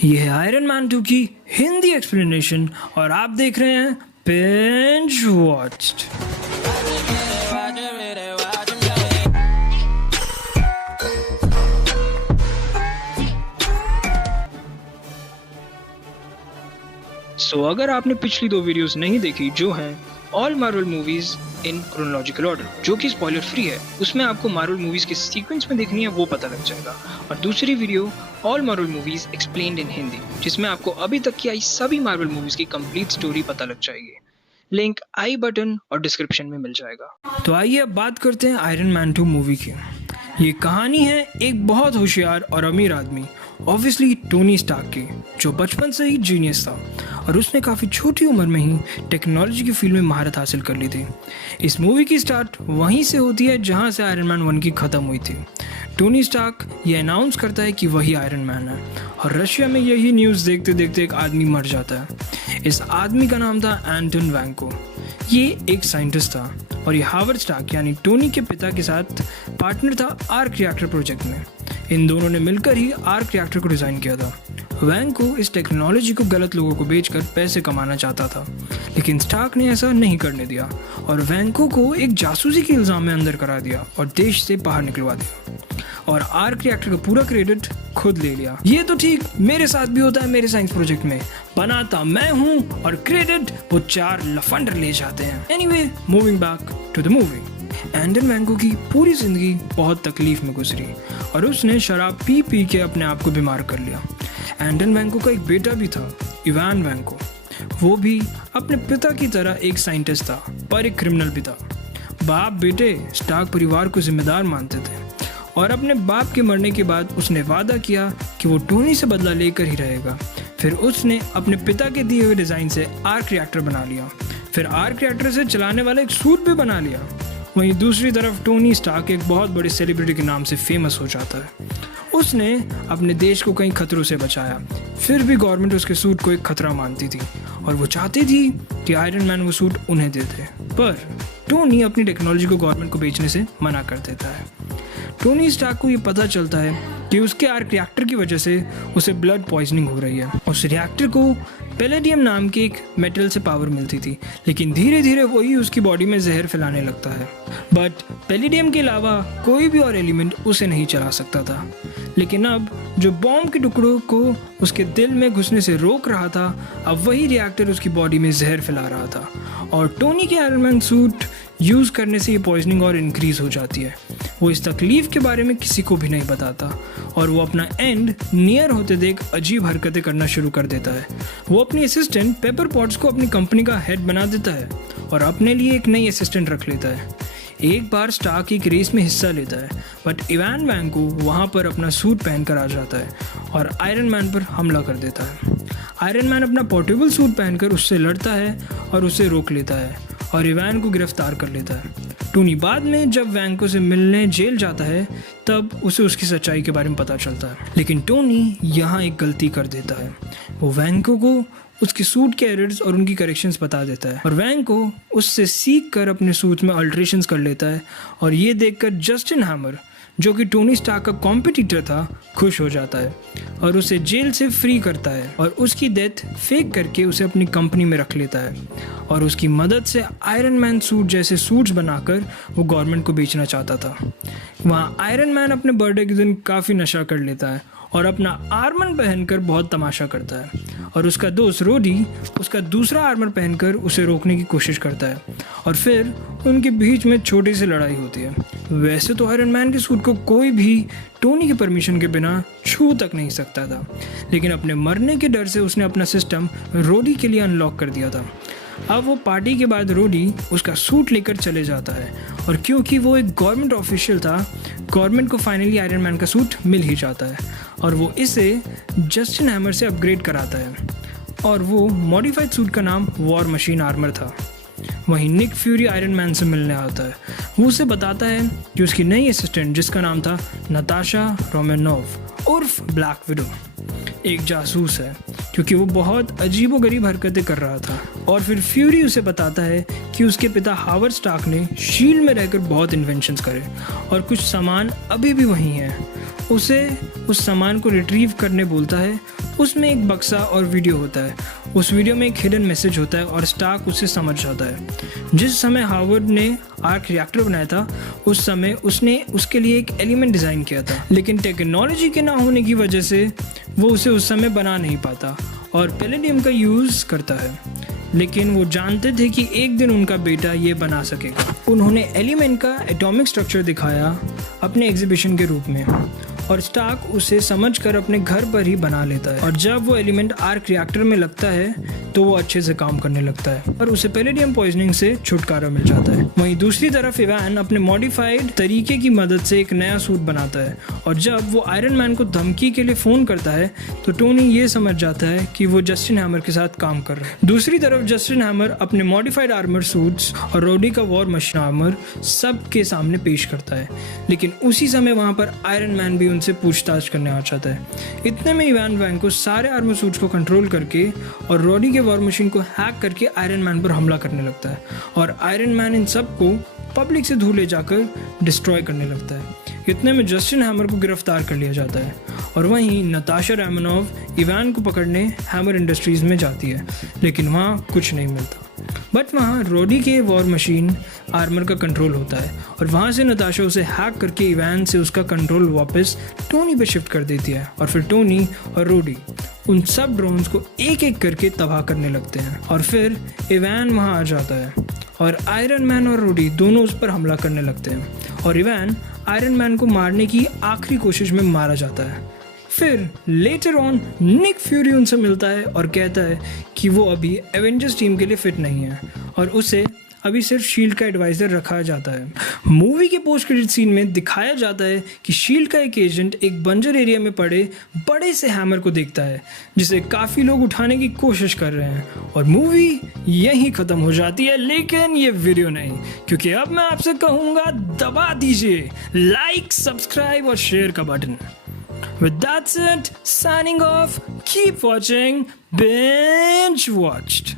ये है iron man 2 की हिंदी एक्सप्लेनेशन और आप देख रहे हैं बिंज वॉच्ड। अगर आपने पिछली 2 वीडियोस नहीं देखी जो हैं all Marvel movies in chronological order जो कि स्पॉइलर फ्री है, उसमें आपको मार्वल मूवीज के सीक्वेंस में देखनी है वो पता लग जाएगा। और दूसरी video all Marvel movies explained इन हिंदी जिसमें आपको अभी तक की आई सभी मार्वल मूवीज की कंप्लीट स्टोरी पता लग जाएगी। लिंक आई बटन और डिस्क्रिप्शन में मिल जाएगा। तो आइए अब बात करते हैं आयरन मैन 2 मूवी की। ये कहानी है एक बहुत होशियार और अमीर आदमी, ऑब्वियसली टोनी स्टार्क की, जो बचपन से ही जीनियस था और उसने काफ़ी छोटी उम्र में ही टेक्नोलॉजी की फील्ड में महारत हासिल कर ली थी। इस मूवी की स्टार्ट वहीं से होती है जहां से आयरन मैन 1 की ख़त्म हुई थी। टोनी स्टार्क ये अनाउंस करता है कि वही आयरन मैन है और रशिया में यही न्यूज़ देखते देखते एक आदमी मर जाता है। इस आदमी का नाम था एंटन वैंको। ये एक साइंटिस्ट था और ये हावर्ड स्टार्क यानी टोनी के पिता के साथ पार्टनर था आर्क रिएक्टर प्रोजेक्ट में। इन दोनों ने मिलकर ही आर्क रिएक्टर को डिज़ाइन किया था। वैंको इस टेक्नोलॉजी को गलत लोगों को बेचकर पैसे कमाना चाहता था, लेकिन स्टार्क ने ऐसा नहीं करने दिया और वैंको को एक जासूसी के इल्ज़ाम में अंदर करा दिया और देश से बाहर निकलवा दिया और आर्क रिएक्टर का पूरा क्रेडिट खुद ले लिया। ये तो ठीक मेरे साथ भी होता है, मेरे साइंस प्रोजेक्ट में बनाता मैं हूँ और क्रेडिट वो 4 लफंडर ले जाते हैं। Anyway, moving back to the movie. Anton Vanko की पूरी जिंदगी बहुत तकलीफ में गुजरी और उसने शराब पी पी के अपने आप को बीमार कर लिया। एंटन वैंको का एक बेटा भी था, इवान वैंको। वो भी अपने पिता की तरह एक साइंटिस्ट था पर एक क्रिमिनल भी था। बाप बेटे स्टार्क परिवार को जिम्मेदार मानते थे और अपने बाप के मरने के बाद उसने वादा किया कि वो टोनी से बदला लेकर ही रहेगा। फिर उसने अपने पिता के दिए हुए डिज़ाइन से आर्क रिएक्टर बना लिया, फिर आर्क रिएक्टर से चलाने वाला एक सूट भी बना लिया। वहीं दूसरी तरफ टोनी स्टार्क एक बहुत बड़े सेलिब्रिटी के नाम से फेमस हो जाता है। उसने अपने देश को कई खतरों से बचाया, फिर भी गवर्नमेंट उसके सूट को एक खतरा मानती थी और वो चाहती थी कि आयरन मैन वो सूट उन्हें दे दे, पर टोनी अपनी टेक्नोलॉजी को गवर्नमेंट को बेचने से मना कर देता है। टोनी स्टार्क को ये पता चलता है कि उसके आर्क रिएक्टर की वजह से उसे ब्लड पॉइजनिंग हो रही है। उस रिएक्टर को पैलेडियम नाम के एक मेटल से पावर मिलती थी, लेकिन धीरे धीरे वही उसकी बॉडी में जहर फैलाने लगता है। बट पैलेडियम के अलावा कोई भी और एलिमेंट उसे नहीं चला सकता था। लेकिन अब जो बॉम्ब के टुकड़ों को उसके दिल में घुसने से रोक रहा था, अब वही रिएक्टर उसकी बॉडी में जहर फैला रहा था और टोनी के आयरन मैन सूट यूज़ करने से ये पॉइजनिंग और इंक्रीज़ हो जाती है। वो इस तकलीफ़ के बारे में किसी को भी नहीं बताता और वो अपना एंड नियर होते देख अजीब हरकतें करना शुरू कर देता है। वो अपनी असिस्टेंट पेपर पॉट्स को अपनी कंपनी का हेड बना देता है और अपने लिए एक नई असिस्टेंट रख लेता है। एक बार स्टार्क एक रेस में हिस्सा लेता है, बट इवान वैंको वहाँ पर अपना सूट पहनकर आ जाता है और आयरन मैन पर हमला कर देता है। आयरन मैन अपना पोर्टेबल सूट पहनकर उससे लड़ता है और उसे रोक लेता है और इवान को गिरफ्तार कर लेता है। टोनी बाद में जब वैंको से मिलने जेल जाता है तब उसे उसकी सच्चाई के बारे में पता चलता है, लेकिन टोनी यहाँ एक गलती कर देता है। वो वैंको को उसके सूट के एरर्स और उनकी करेक्शंस बता देता है और वैंको उससे सीख कर अपने सूट में अल्ट्रेशंस कर लेता है और ये देखकर जस्टिन हैमर, जो कि टोनी स्टार्क का कॉम्पिटिटर था, खुश हो जाता है और उसे जेल से फ्री करता है और उसकी डेथ फेक करके उसे अपनी कंपनी में रख लेता है और उसकी मदद से आयरन मैन सूट जैसे सूट्स बनाकर वो गवर्नमेंट को बेचना चाहता था। वहाँ आयरन मैन अपने बर्थडे के दिन काफ़ी नशा कर लेता है और अपना आर्मर पहनकर बहुत तमाशा करता है और उसका दोस्त रोडी उसका दूसरा आर्मर पहनकर उसे रोकने की कोशिश करता है और फिर उनके बीच में छोटी सी लड़ाई होती है। वैसे तो आयरन मैन के सूट को कोई भी टोनी के परमिशन के बिना छू तक नहीं सकता था, लेकिन अपने मरने के डर से उसने अपना सिस्टम रोडी के लिए अनलॉक कर दिया था। अब वो पार्टी के बाद रोडी उसका सूट लेकर चले जाता है और क्योंकि वो एक गवर्नमेंट ऑफिशियल था, गवर्नमेंट को फाइनली आयरन मैन का सूट मिल ही जाता है और वो इसे जस्टिन हैमर से अपग्रेड कराता है और वो मॉडिफाइड सूट का नाम वॉर मशीन आर्मर था। वहीं निक फ्यूरी आयरन मैन से मिलने आता है। वो उसे बताता है कि उसकी नई असिस्टेंट, जिसका नाम था नताशा रोमानोव उर्फ ब्लैक विडो, एक जासूस है क्योंकि वो बहुत अजीबोगरीब हरकतें कर रहा था। और फिर फ्यूरी उसे बताता है कि उसके पिता हावर्ड स्टार्क ने शील्ड में रहकर बहुत इन्वेंशंस करे और कुछ सामान अभी भी वहीं हैं। उसे उस सामान को रिट्रीव करने बोलता है उसमें एक बक्सा और वीडियो होता है। उस वीडियो में एक हिडन मैसेज होता है और स्टार्क उसे समझ जाता है। जिस समय हार्वर्ड ने आर्क रिएक्टर बनाया था उस समय उसने उसके लिए एक एलिमेंट डिज़ाइन किया था, लेकिन टेक्नोलॉजी के ना होने की वजह से वो उसे उस समय बना नहीं पाता और पैलेडियम का यूज़ करता है। लेकिन वो जानते थे कि एक दिन उनका बेटा ये बना सकेगा। उन्होंने एलिमेंट का एटॉमिक स्ट्रक्चर दिखाया अपने एग्जीबिशन के रूप में और स्टार्क उसे समझकर अपने घर पर ही बना लेता है और जब वो एलिमेंट आर्क रिएक्टर में लगता है तो वो अच्छे से काम करने लगता है और उसे पैलेडियम पॉइजनिंग से छुटकारा मिल जाता है। वहीं दूसरी तरफ इवान अपने मॉडिफाइड तरीके की मदद से एक नया सूट बनाता है और जब वो आयरन मैन को धमकी के लिए फ़ोन करता है तो टोनी ये समझ जाता है कि वो जस्टिन हैमर के साथ काम कर रहा है। दूसरी तरफ जस्टिन हैमर अपने मॉडिफाइड आर्मर सूट्स और रोडी का वॉर मशीन आर्मर सबके सामने पेश करता है, लेकिन उसी समय वहाँ पर आयरन मैन भी उनसे पूछताछ करने आ जाता है। इतने में इवान वैंको सारे आर्मर सूट्स को कंट्रोल करके और रोडी के वॉर मशीन को हैक करके आयरन मैन पर हमला करने लगता है और आयरन मैन इन सबको पब्लिक से दूर ले जाकर डिस्ट्रॉय करने लगता है। इतने में जस्टिन हैमर को गिरफ्तार कर लिया जाता है और वहीं नताशा रोमानोव इवान को पकड़ने हैमर इंडस्ट्रीज में जाती है, लेकिन वहाँ कुछ नहीं मिलता। बट वहाँ रोडी के वॉर मशीन आर्मर का कंट्रोल होता है और वहाँ से नताशा उसे हैक करके इवान से उसका कंट्रोल वापस टोनी पे शिफ्ट कर देती है और फिर टोनी और रोडी उन सब ड्रोन्स को एक एक करके तबाह करने लगते हैं और फिर इवान वहाँ आ जाता है और आयरन मैन और रोडी दोनों उस पर हमला करने लगते हैं और इवान आयरन मैन को मारने की आखिरी कोशिश में मारा जाता है। फिर लेटर ऑन निक फ्यूरी उनसे मिलता है और कहता है कि वो अभी एवेंजर्स टीम के लिए फिट नहीं है और उसे अभी सिर्फ शील्ड का एडवाइज़र रखा जाता है। मूवी के पोस्ट क्रेडिट सीन में दिखाया जाता है कि शील्ड का एक एजेंट एक बंजर एरिया में पड़े बड़े से हैमर को देखता है जिसे काफ़ी लोग उठाने की कोशिश कर रहे हैं और मूवी यहीं ख़त्म हो जाती है। लेकिन ये वीडियो नहीं, क्योंकि अब मैं आपसे कहूँगा दबा दीजिए लाइक, सब्सक्राइब और शेयर का button. With that said, signing off, keep watching Binge Watched.